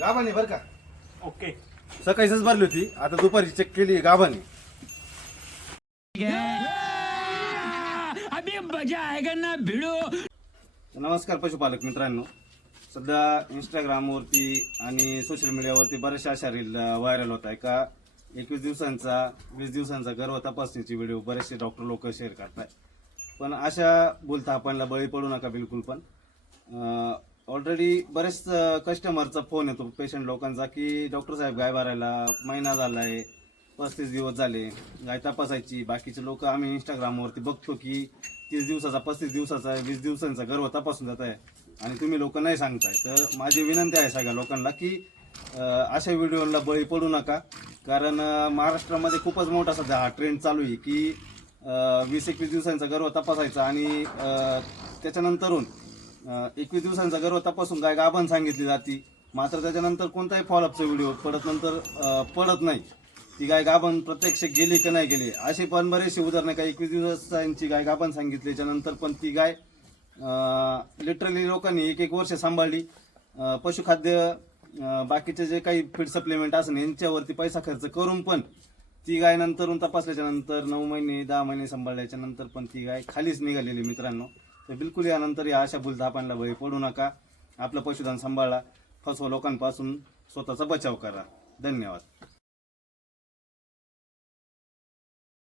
गाभाने बरं का. ओके. सकाळीच भरली होती, आता दुपारी चेक केली गाभाने. अभी मजा आएगा ना भिड़ो. नमस्कार पशुपालक मित्रांनो. सध्या इंस्टाग्रामवरती आणि सोशल मीडियावरती बऱ्याचशा अशा रील व्हायरल होत आहे का 21 दिवसांचा 20 दिवसांचा गर्भ तपासणीची व्हिडिओ बरेचसे डॉक्टर लोक शेअर करताय. पण अशा बोलता आपणला बळी पडू नका बिलकुल. पण ऑलरेडी बरेच कस्टमरचा फोन येतो पेशंट लोकांचा की डॉक्टर साहेब गाय भरायला महिना झाला आहे, 35 दिवस झाले, गाय तपासायची. बाकीचे लोक आम्ही इंस्टाग्रामवरती बघतो की 30 दिवसाचा 35 दिवसाचा 20 दिवसांचा गर्भ तपासून जात आहे आणि तुम्ही लोक नाही सांगताय. तर माझी विनंती आहे सगळ्या लोकांना की अशा व्हिडिओला बळी पडू नका. कारण महाराष्ट्रामध्ये खूपच मोठा सध्या हा ट्रेंड चालू आहे की 20-21 दिवसांचा गर्भ तपासायचा आणि त्याच्यानंतरून 21 दिवसांचा गर्भ तपासून गाय गाभण सांगितली जाते. मात्र त्याच्यानंतर कोणताही फॉलोअपचा व्हिडिओ पडत नाही. ती गाय गाभण प्रत्यक्ष गेली की नाही गेली. असे पण बरेचसे उदाहरण का 21 दिवसांची गाय गाभण सांगितल्याच्या नंतर पण ती गाय लिटरली लोकांनी 1-1 वर्ष सांभाळली. पशुखाद्य बाकीचे जे काही फीड सप्लिमेंट असेल यांच्यावरती पैसा खर्च करून पण ती गाय नंतरून तपासल्याच्या नंतर 9 महिने 10 महिने सांभाळल्याच्या नंतर पण ती गाय खालीच निघालेली मित्रांनो. तर बिलकुल यानंतर या अशा भूलथापांना बळी पडू नका. आपलं पशुधन सांभाळा, फसवा लोकांपासून स्वतःचा बचाव करा. धन्यवाद.